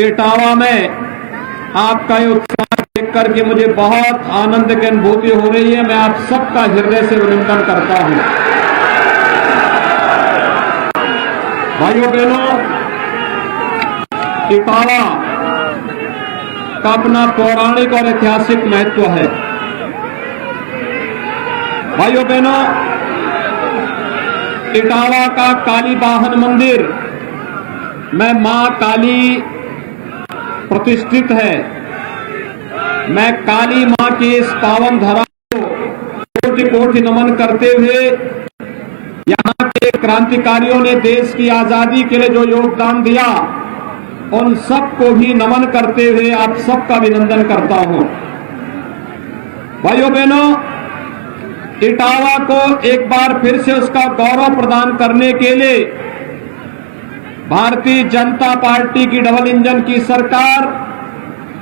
इटावा में आपका ये उत्साह देख करके मुझे बहुत आनंद की अनुभूति हो रही है। मैं आप सबका हृदय से अभिनंदन करता हूं। भाइयों बहनों, इटावा का अपना पौराणिक और ऐतिहासिक महत्व है। भाइयों बहनों, इटावा का काली वाहन मंदिर में मां काली प्रतिष्ठित है। मैं काली मां की इस पावन धरा को कोटि कोटि नमन करते हुए यहां के क्रांतिकारियों ने देश की आजादी के लिए जो योगदान दिया, उन सबको भी नमन करते हुए आप सबका अभिनंदन करता हूं। भाइयों बहनों, इटावा को एक बार फिर से उसका गौरव प्रदान करने के लिए भारतीय जनता पार्टी की डबल इंजन की सरकार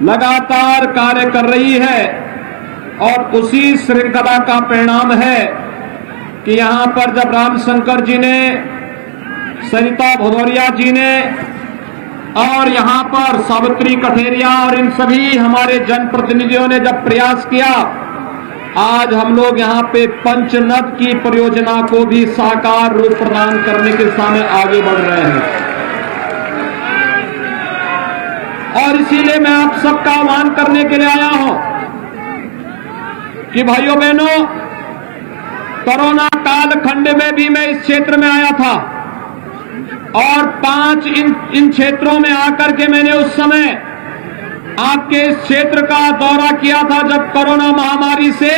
लगातार कार्य कर रही है और उसी श्रृंखला का परिणाम है कि यहां पर जब रामशंकर जी ने, सरिता भदौरिया जी ने और यहां पर सावित्री कठेरिया और इन सभी हमारे जनप्रतिनिधियों ने जब प्रयास किया, आज हम लोग यहां पे पंचनद की परियोजना को भी साकार रूप प्रदान करने के सामने आगे बढ़ रहे हैं। और इसीलिए मैं आप सबका आह्वान करने के लिए आया हूं कि भाइयों बहनों, कोरोना कालखंड में भी मैं इस क्षेत्र में आया था और 5 इन क्षेत्रों में आकर के मैंने उस समय आपके इस क्षेत्र का दौरा किया था जब कोरोना महामारी से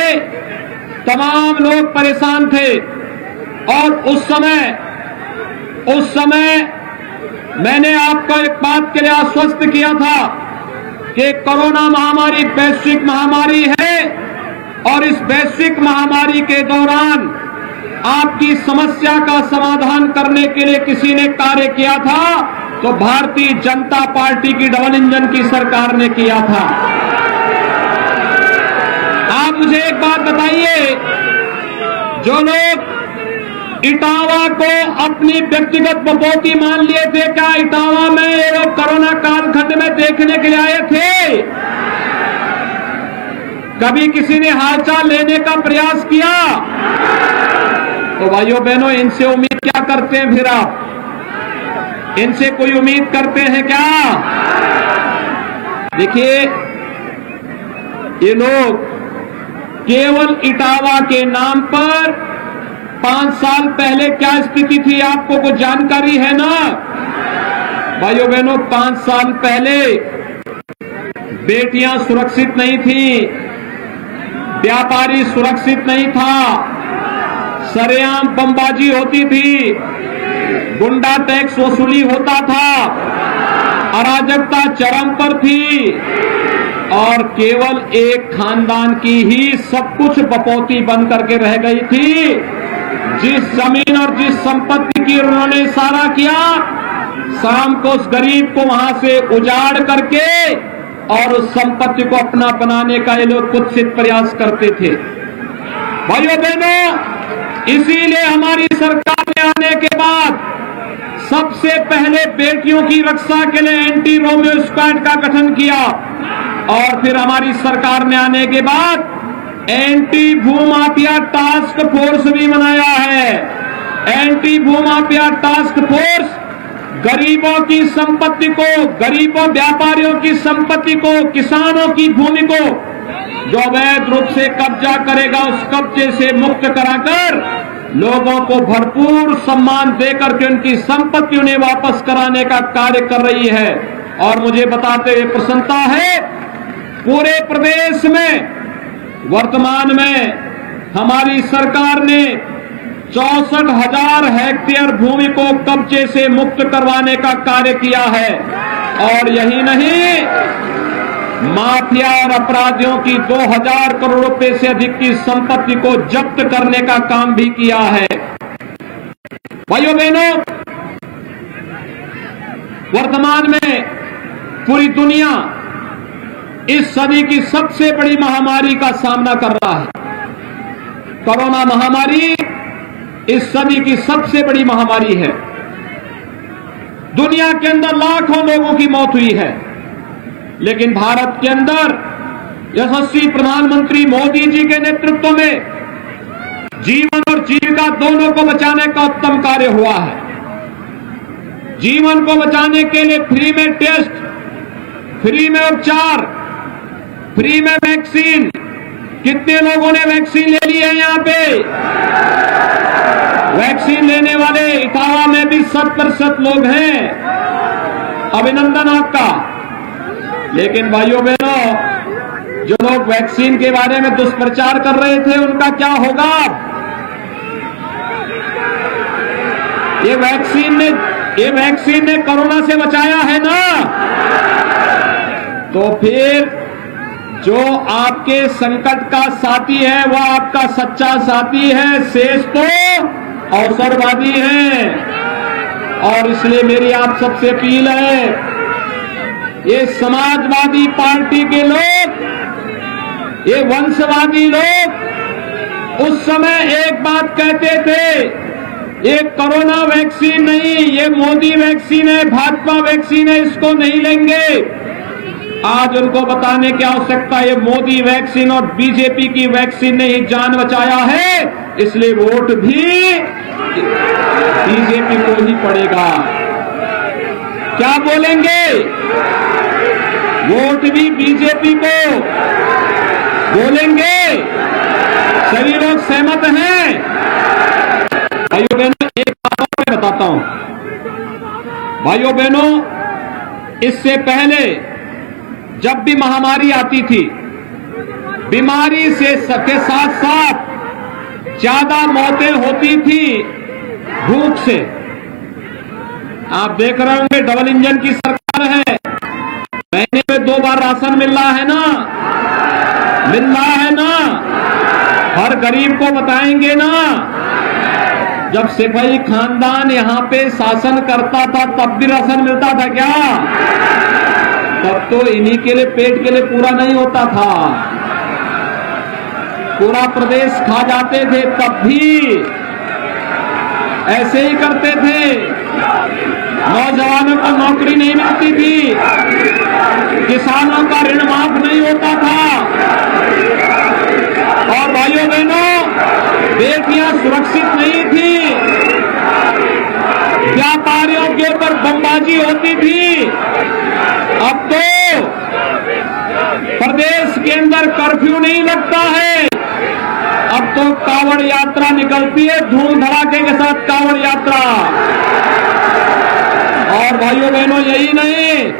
तमाम लोग परेशान थे। और उस समय मैंने आपको एक बात के लिए आश्वस्त किया था कि कोरोना महामारी वैश्विक महामारी है और इस वैश्विक महामारी के दौरान आपकी समस्या का समाधान करने के लिए किसी ने कार्य किया था तो भारतीय जनता पार्टी की डबल इंजन की सरकार ने किया था। आप मुझे एक बात बताइए, जो लोग इटावा को अपनी व्यक्तिगत बपौती मान लिए थे, क्या इटावा में ये लोग कोरोना कालखंड में देखने के लिए आए थे? कभी किसी ने हालचाल लेने का प्रयास किया? तो भाइयों बहनों, इनसे उम्मीद क्या करते हैं फिर आप? इनसे कोई उम्मीद करते हैं क्या? देखिए, ये लोग केवल इटावा के नाम पर 5 साल पहले क्या स्थिति थी आपको कुछ जानकारी है ना? भाइयों बहनों, 5 साल पहले बेटियां सुरक्षित नहीं थी, व्यापारी सुरक्षित नहीं था, सरेआम बमबाजी होती थी, गुंडा टैक्स वसूली होता था, अराजकता चरम पर थी और केवल एक खानदान की ही सब कुछ बपौती बन करके रह गई थी। जिस जमीन और जिस संपत्ति की उन्होंने इशारा किया, शाम को उस गरीब को वहां से उजाड़ करके और उस संपत्ति को अपना बनाने का ये लोग कुत्सित प्रयास करते थे। भाइयों बहनों, इसीलिए हमारी सरकार में आने के बाद सबसे पहले बेटियों की रक्षा के लिए एंटी रोमियो स्क्वाड का गठन किया और फिर हमारी सरकार ने आने के बाद एंटी भूमाफिया टास्क फोर्स भी बनाया है। एंटी भूमाफिया टास्क फोर्स गरीबों की संपत्ति को, गरीबों व्यापारियों की संपत्ति को, किसानों की भूमि को जो अवैध रूप से कब्जा करेगा, उस कब्जे से मुक्त कराकर लोगों को भरपूर सम्मान देकर के उनकी संपत्ति उन्हें वापस कराने का कार्य कर रही है। और मुझे बताते हुए प्रसन्नता है, पूरे प्रदेश में वर्तमान में हमारी सरकार ने 64,000 हेक्टेयर भूमि को कब्जे से मुक्त करवाने का कार्य किया है। और यही नहीं, माफिया और अपराधियों की 2,000 करोड़ रुपए से अधिक की संपत्ति को जब्त करने का काम भी किया है। भाइयों बहनों, वर्तमान में पूरी दुनिया इस सदी की सबसे बड़ी महामारी का सामना कर रहा है। कोरोना महामारी इस सदी की सबसे बड़ी महामारी है। दुनिया के अंदर लाखों लोगों की मौत हुई है। लेकिन भारत के अंदर यशस्वी प्रधानमंत्री मोदी जी के नेतृत्व में जीवन और जीविका दोनों को बचाने का उत्तम कार्य हुआ है। जीवन को बचाने के लिए फ्री में टेस्ट, फ्री में उपचार, फ्री में वैक्सीन। कितने लोगों ने वैक्सीन ले ली है? यहां पे वैक्सीन लेने वाले इटावा में भी 100% लोग हैं। अभिनंदन आपका। लेकिन भाइयों बहनों, जो लोग वैक्सीन के बारे में दुष्प्रचार कर रहे थे उनका क्या होगा? ये वैक्सीन ने कोरोना से बचाया है ना? तो फिर जो आपके संकट का साथी है वह आपका सच्चा साथी है, शेष तो अवसरवादी हैं। और इसलिए मेरी आप सबसे अपील है, ये समाजवादी पार्टी के लोग, ये वंशवादी लोग उस समय एक बात कहते थे, ये कोरोना वैक्सीन नहीं, ये मोदी वैक्सीन है, भाजपा वैक्सीन है, इसको नहीं लेंगे। आज उनको बताने की आवश्यकता, ये मोदी वैक्सीन और बीजेपी की वैक्सीन ने ही जान बचाया है, इसलिए वोट भी बीजेपी को ही पड़ेगा। क्या बोलेंगे? वोट भी बीजेपी को बोलेंगे। सभी लोग सहमत हैं? भाइयों बहनों, एक बात और मैं बताता हूं। भाइयों बहनों, इससे पहले जब भी महामारी आती थी, बीमारी से के साथ साथ ज्यादा मौतें होती थी भूख से। आप देख रहे होंगे डबल इंजन की सरकार है, महीने में 2 बार राशन मिल रहा है ना? मिल रहा है ना? हर गरीब को बताएंगे ना? जब सिपाही खानदान यहां पे शासन करता था तब भी राशन मिलता था क्या? तब तो इन्हीं के लिए, पेट के लिए पूरा नहीं होता था, पूरा प्रदेश खा जाते थे। तब भी ऐसे ही करते थे, नौजवानों को नौकरी नहीं मिलती थी, किसानों का ऋण माफ नहीं होता था, और भाइयों बहनों, बेटियां सुरक्षित नहीं थी, व्यापारियों के ऊपर बमबाजी होती थी। अब तो प्रदेश के अंदर कर्फ्यू नहीं लगता है, अब तो कांवड़ यात्रा निकलती है, धूम धड़ाके के साथ कांवड़ यात्रा। और भाइयों बहनों, यही नहीं,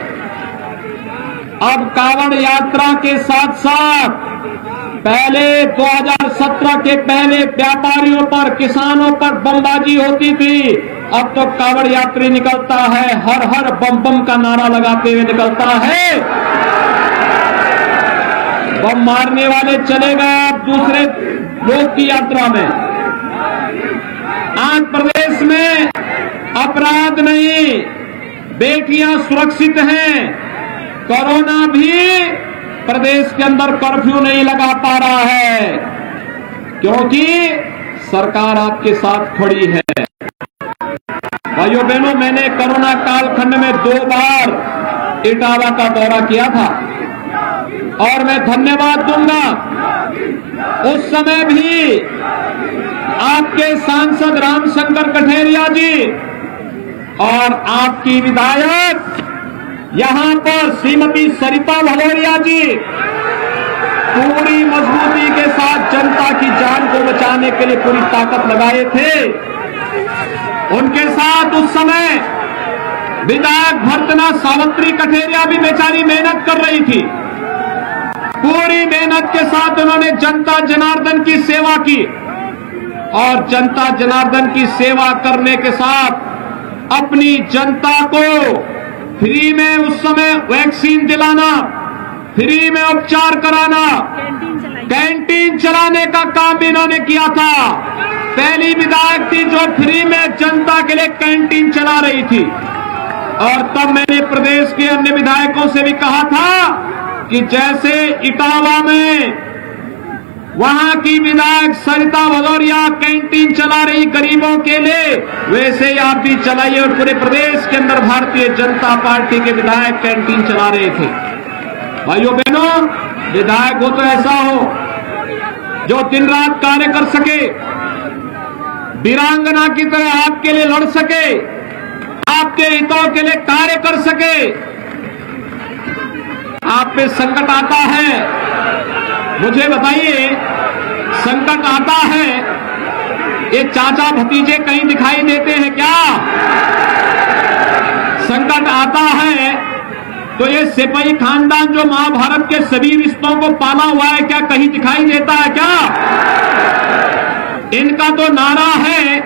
अब कांवड़ यात्रा के साथ साथ पहले 2017 के पहले व्यापारियों पर, किसानों पर बमबाजी होती थी, अब तो कांवड़ यात्री निकलता है, हर हर बम बम का नारा लगाते हुए निकलता है। बम मारने वाले चले गए अब दूसरे लोग की यात्रा में। आज प्रदेश में अपराध नहीं, बेटियां सुरक्षित हैं। कोरोना भी प्रदेश के अंदर कर्फ्यू नहीं लगा पा रहा है, क्योंकि सरकार आपके साथ खड़ी है। भाइयों बहनों, मैंने कोरोना कालखंड में 2 बार इटावा का दौरा किया था, और मैं धन्यवाद दूंगा, उस समय भी आपके सांसद रामशंकर कठेरिया जी और आपकी विधायक यहां पर श्रीमती सरिता भदौरिया जी पूरी मजबूती के साथ जनता की जान को बचाने के लिए पूरी ताकत लगाए थे। उनके साथ उस समय विधायक भरतना सावित्री कठेरिया भी बेचारी मेहनत कर रही थी। पूरी मेहनत के साथ उन्होंने जनता जनार्दन की सेवा की, और जनता जनार्दन की सेवा करने के साथ अपनी जनता को फ्री में उस समय वैक्सीन दिलाना, फ्री में उपचार कराना, कैंटीन चलाने का काम भी इन्होंने किया था। पहली विधायक थी जो फ्री में जनता के लिए कैंटीन चला रही थी। और तब मैंने प्रदेश के अन्य विधायकों से भी कहा था कि जैसे इटावा में वहां की विधायक सरिता भदौरिया कैंटीन चला रही गरीबों के लिए, वैसे ही आप भी चलाइए। और पूरे प्रदेश के अंदर भारतीय जनता पार्टी के विधायक कैंटीन चला रहे थे। भाइयों बहनों, विधायक हो तो ऐसा हो जो दिन रात कार्य कर सके, वीरांगना की तरह आपके लिए लड़ सके, आपके हितों के लिए कार्य कर सके। आप पे संकट आता है, मुझे बताइए, संकट आता है, ये चाचा भतीजे कहीं दिखाई देते हैं क्या? संकट आता है तो ये सिपाही खानदान जो महाभारत के सभी रिश्तों को पाला हुआ है, क्या कहीं दिखाई देता है क्या? इनका तो नारा है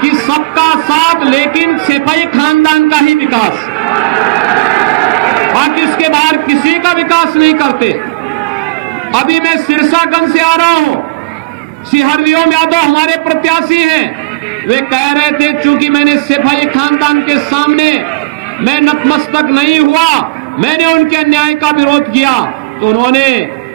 कि सबका साथ, लेकिन सिपाही खानदान का ही विकास, बाकी इसके बाहर किसी का विकास नहीं करते। अभी मैं सिरसागंज से आ रहा हूं, श्री हरिओम यादव हमारे प्रत्याशी हैं। वे कह रहे थे चूंकि मैंने सिपाही खानदान के सामने मैं नतमस्तक नहीं हुआ, मैंने उनके अन्याय का विरोध किया, तो उन्होंने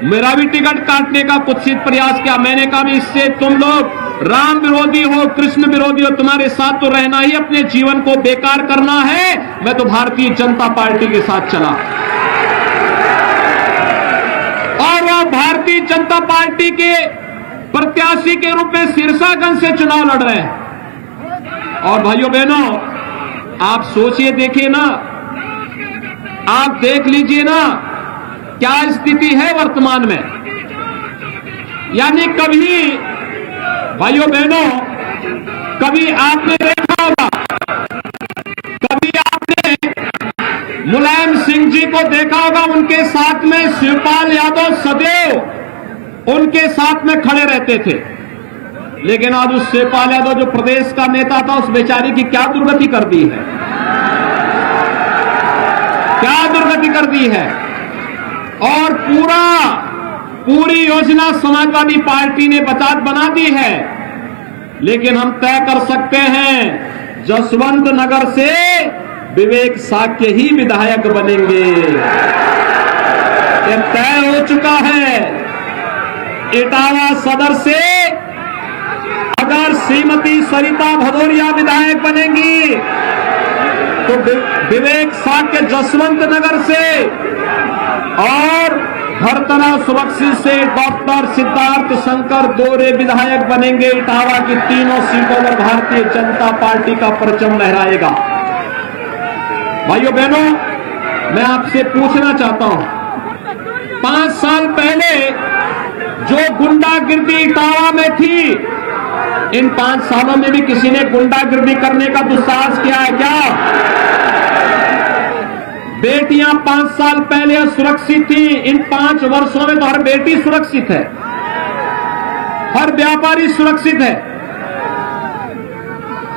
मेरा भी टिकट काटने का कुत्सित प्रयास किया। मैंने कहा इससे तुम लोग राम विरोधी हो, कृष्ण विरोधी हो, तुम्हारे साथ तो रहना ही अपने जीवन को बेकार करना है। मैं तो भारतीय जनता पार्टी के साथ चला और वह भारतीय जनता पार्टी के प्रत्याशी के रूप में सिरसागंज से चुनाव लड़ रहे हैं। और भाइयों बहनों, आप सोचिए, देखिए ना, आप देख लीजिए ना क्या स्थिति है वर्तमान में। यानी कभी भाइयों बहनों, कभी आपने देखा होगा, कभी आपने मुलायम सिंह जी को देखा होगा, उनके साथ में शिवपाल यादव सदैव उनके साथ में खड़े रहते थे। लेकिन आज उस शिवपाल यादव जो प्रदेश का नेता था, उस बेचारी की क्या दुर्गति कर दी है, क्या दुर्गति कर दी है। और पूरी योजना समाजवादी पार्टी ने बना दी है। लेकिन हम तय कर सकते हैं, जसवंत नगर से विवेक साक्य ही विधायक बनेंगे, यह तय हो चुका है। इटावा सदर से अगर श्रीमती सरिता भदौरिया विधायक बनेंगी तो विवेक साक्य जसवंत नगर से, और हरतना सुरक्षित से डॉक्टर सिद्धार्थ शंकर दोरे विधायक बनेंगे। इटावा की तीनों सीटों पर भारतीय जनता पार्टी का परचम लहराएगा। भाइयों बहनों, मैं आपसे पूछना चाहता हूं, 5 साल पहले जो गुंडागिर्दी इटावा में थी, इन 5 सालों में भी किसी ने गुंडागिर्दी करने का दुस्साहस किया है क्या? बेटियां 5 साल पहले सुरक्षित थी, इन 5 वर्षों में तो हर बेटी सुरक्षित है, हर व्यापारी सुरक्षित है,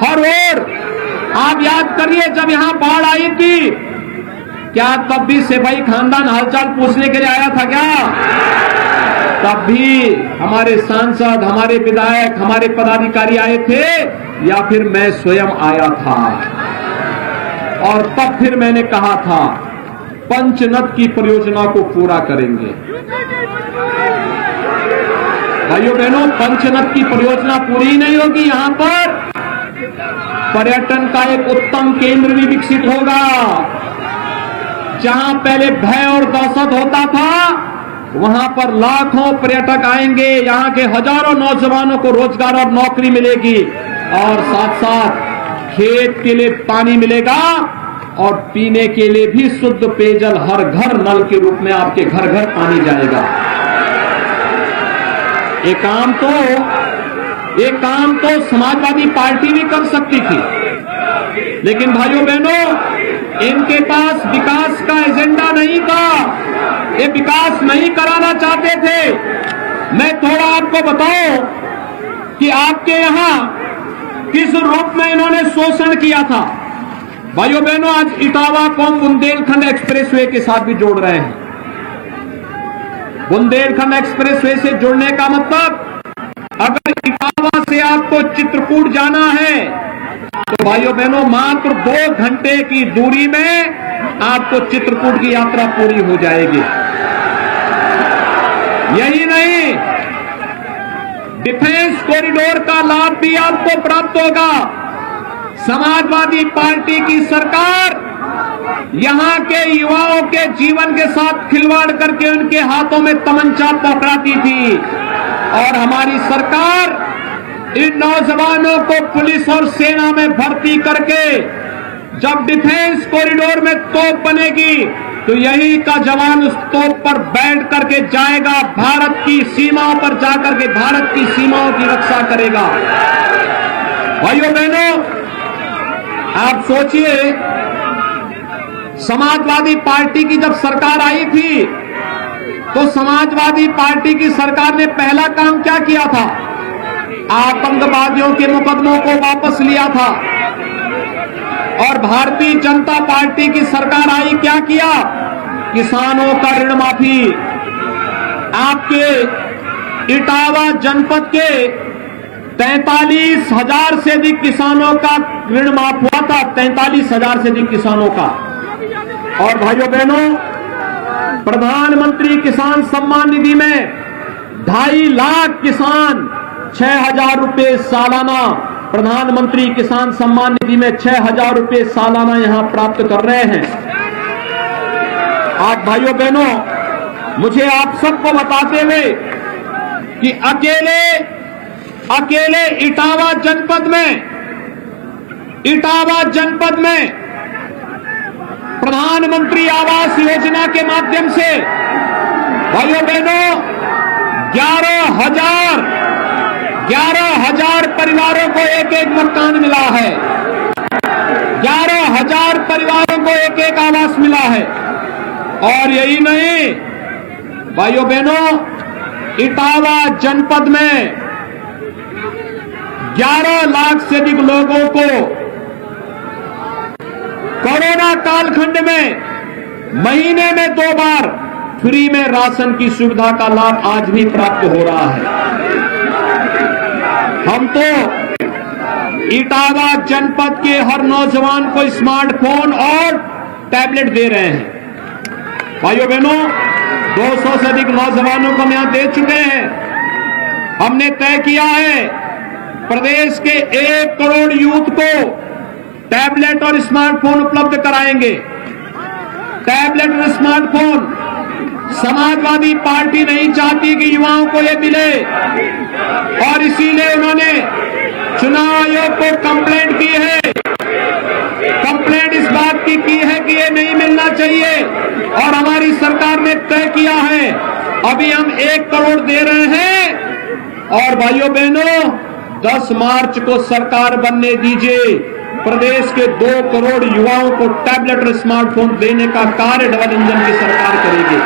हर ओर। आप याद करिए, जब यहां बाढ़ आई थी, क्या तब भी सिपाही खानदान हालचाल पूछने के लिए आया था क्या? तब भी हमारे सांसद, हमारे विधायक, हमारे पदाधिकारी आए थे, या फिर मैं स्वयं आया था? और तब फिर मैंने कहा था, पंचनद की परियोजना को पूरा करेंगे। भाइयों बहनों, पंचनद की परियोजना पूरी नहीं होगी, यहां पर पर्यटन का एक उत्तम केंद्र भी विकसित होगा। जहां पहले भय और दहशत होता था, वहां पर लाखों पर्यटक आएंगे, यहां के हजारों नौजवानों को रोजगार और नौकरी मिलेगी, और साथ साथ खेत के लिए पानी मिलेगा, और पीने के लिए भी शुद्ध पेयजल हर घर नल के रूप में आपके घर घर पानी जाएगा। ये काम तो समाजवादी पार्टी भी कर सकती थी, लेकिन भाइयों बहनों, इनके पास विकास का एजेंडा नहीं था, ये विकास नहीं कराना चाहते थे। मैं थोड़ा आपको बताऊं कि आपके यहां किस रूप में इन्होंने शोषण किया था। भाइयों बहनों, आज इटावा को हम बुंदेलखंड एक्सप्रेसवे के साथ भी जोड़ रहे हैं। बुंदेलखंड एक्सप्रेसवे से जुड़ने का मतलब, अगर इटावा से आपको चित्रकूट जाना है तो भाइयों बहनों मात्र 2 घंटे की दूरी में आपको चित्रकूट की यात्रा पूरी हो जाएगी। यही नहीं, डिफेंस कॉरिडोर का लाभ भी आपको प्राप्त होगा। समाजवादी पार्टी की सरकार यहां के युवाओं के जीवन के साथ खिलवाड़ करके उनके हाथों में तमंचा पकड़ाती थी। और हमारी सरकार इन नौजवानों को पुलिस और सेना में भर्ती करके जब डिफेंस कॉरिडोर में तोप बनेगी तो यही का जवान उस तोप पर बैठ करके जाएगा, भारत की सीमाओं पर जाकर के भारत की सीमाओं की रक्षा करेगा। भाइयों बहनों, आप सोचिए, समाजवादी पार्टी की जब सरकार आई थी तो समाजवादी पार्टी की सरकार ने पहला काम क्या किया था? आतंकवादियों के मुकदमों को वापस लिया था। और भारतीय जनता पार्टी की सरकार आई, क्या किया? किसानों का ऋण माफी। आपके इटावा जनपद के 43,000 से अधिक किसानों का ऋण माफ हुआ था, 43,000 से अधिक किसानों का। और भाइयों बहनों, प्रधानमंत्री किसान सम्मान निधि में 2.5 लाख किसान 6,000 रुपए सालाना, प्रधानमंत्री किसान सम्मान निधि में 6,000 रुपए सालाना यहां प्राप्त कर रहे हैं। आज भाइयों बहनों, मुझे आप सबको बताते हुए कि अकेले इटावा जनपद में प्रधानमंत्री आवास योजना के माध्यम से भाइयों बहनों 11,000 परिवारों को एक मकान मिला है। 11,000 परिवारों को एक आवास मिला है। और यही नहीं भाइयों बहनों, इटावा जनपद में 11 लाख से अधिक लोगों को कोरोना कालखंड में महीने में 2 बार फ्री में राशन की सुविधा का लाभ आज भी प्राप्त हो रहा है। हम तो इटावा जनपद के हर नौजवान को स्मार्टफोन और टैबलेट दे रहे हैं। भाइयों बहनों, 200 से अधिक नौजवानों को हम यहां दे चुके हैं। हमने तय किया है प्रदेश के 1 करोड़ यूथ को टैबलेट और स्मार्टफोन उपलब्ध कराएंगे। टैबलेट और स्मार्टफोन समाजवादी पार्टी नहीं चाहती कि युवाओं को ये मिले, और इसीलिए उन्होंने चुनाव आयोग को कंप्लेंट की है। कंप्लेंट इस बात की है कि ये नहीं मिलना चाहिए, और हमारी सरकार ने तय किया है अभी हम 1 करोड़ दे रहे हैं। और भाइयों बहनों, 10 मार्च को सरकार बनने दीजिए, प्रदेश के 2 करोड़ युवाओं को टैबलेट और स्मार्टफोन देने का कार्य डबल इंजन की सरकार करेगी।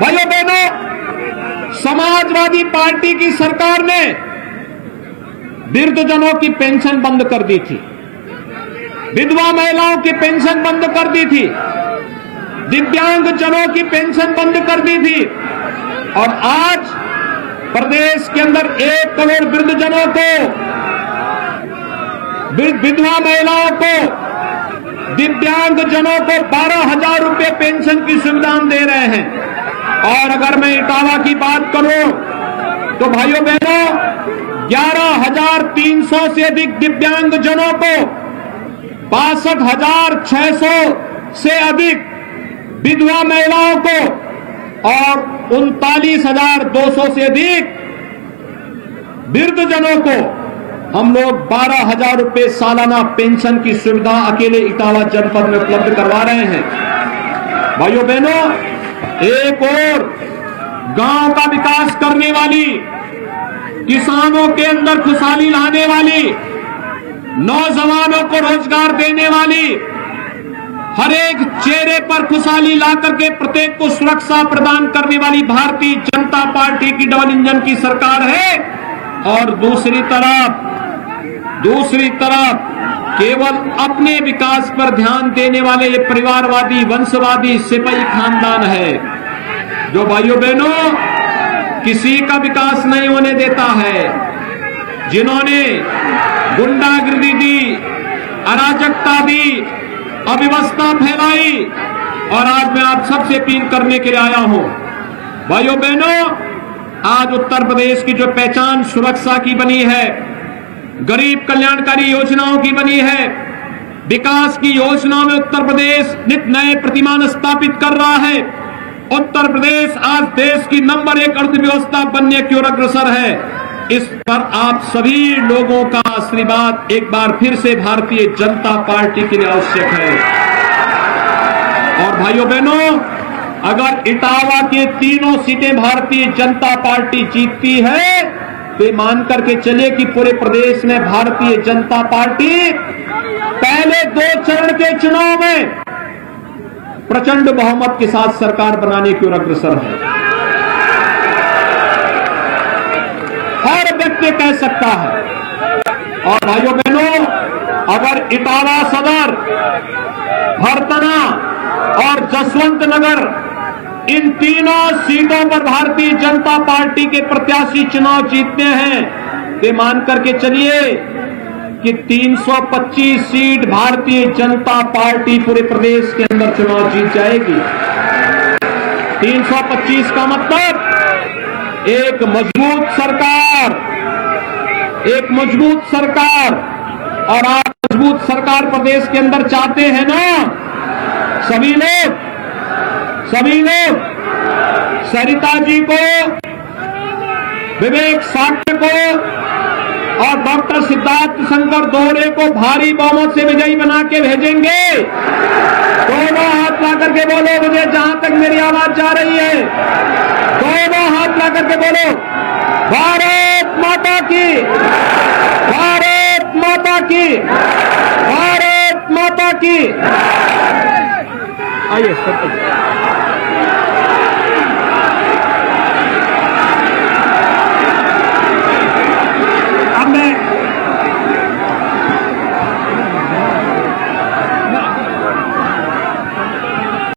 भाइयों बहनों, समाजवादी पार्टी की सरकार ने वृद्धजनों की पेंशन बंद कर दी थी, विधवा महिलाओं की पेंशन बंद कर दी थी, दिव्यांगजनों की पेंशन बंद कर दी थी। और आज प्रदेश के अंदर 1 करोड़ वृद्धजनों को, विधवा महिलाओं को, दिव्यांगजनों को 12,000 रुपए पेंशन की सुविधा हम दे रहे हैं। और अगर मैं इटावा की बात करूं तो भाइयों बहनों, 11,300 से अधिक दिव्यांगजनों को, 62,600 से अधिक विधवा महिलाओं को और 39,200 से अधिक वृद्धजनों को हम लोग 12,000 रुपए सालाना पेंशन की सुविधा अकेले इटावा जनपद में उपलब्ध करवा रहे हैं। भाइयों बहनों, एक और गांव का विकास करने वाली, किसानों के अंदर खुशहाली लाने वाली, नौजवानों को रोजगार देने वाली, हर एक चेहरे पर खुशहाली ला करके प्रत्येक को सुरक्षा प्रदान करने वाली भारतीय जनता पार्टी की डबल इंजन की सरकार है। और दूसरी तरफ केवल अपने विकास पर ध्यान देने वाले ये परिवारवादी, वंशवादी सिपाही खानदान है, जो भाइयों बहनों किसी का विकास नहीं होने देता है, जिन्होंने गुंडागिरी दी, अराजकता दी, अव्यवस्था फैलाई। और आज मैं आप सबसे अपील करने के लिए आया हूं, भाइयों बहनों, आज उत्तर प्रदेश की जो पहचान सुरक्षा की बनी है, गरीब कल्याणकारी योजनाओं की बनी है, विकास की योजनाओं में उत्तर प्रदेश नित नए प्रतिमान स्थापित कर रहा है। उत्तर प्रदेश आज देश की नंबर 1 अर्थव्यवस्था बनने की ओर अग्रसर है। इस पर आप सभी लोगों का आशीर्वाद एक बार फिर से भारतीय जनता पार्टी के लिए आवश्यक है। और भाइयों बहनों, अगर इटावा के तीनों सीटें भारतीय जनता पार्टी जीतती है तो मान करके चले कि पूरे प्रदेश में भारतीय जनता पार्टी पहले 2 चरण के चुनाव में प्रचंड बहुमत के साथ सरकार बनाने की ओर अग्रसर है। हर व्यक्ति कह सकता है। और भाइयों बहनों, अगर इटावा सदर, भरतना और जसवंत नगर इन तीनों सीटों पर भारतीय जनता पार्टी के प्रत्याशी चुनाव जीतते हैं तो मान करके चलिए कि 325 सीट भारतीय जनता पार्टी पूरे प्रदेश के अंदर चुनाव जीत जाएगी। 325 का मतलब एक मजबूत सरकार। और आप मजबूत सरकार प्रदेश के अंदर चाहते हैं ना सभी लोग। सरिता जी को, विवेक साक्य को और डॉक्टर सिद्धार्थ शंकर दोहरे को भारी बहुमत से विजयी बना के भेजेंगे। दोनों हाथ ला करके बोलो मुझे, जहां तक मेरी आवाज जा रही है दोनों हाथ ला करके बोलो भारत माता की, भारत माता की, भारत माता की। आइए सर।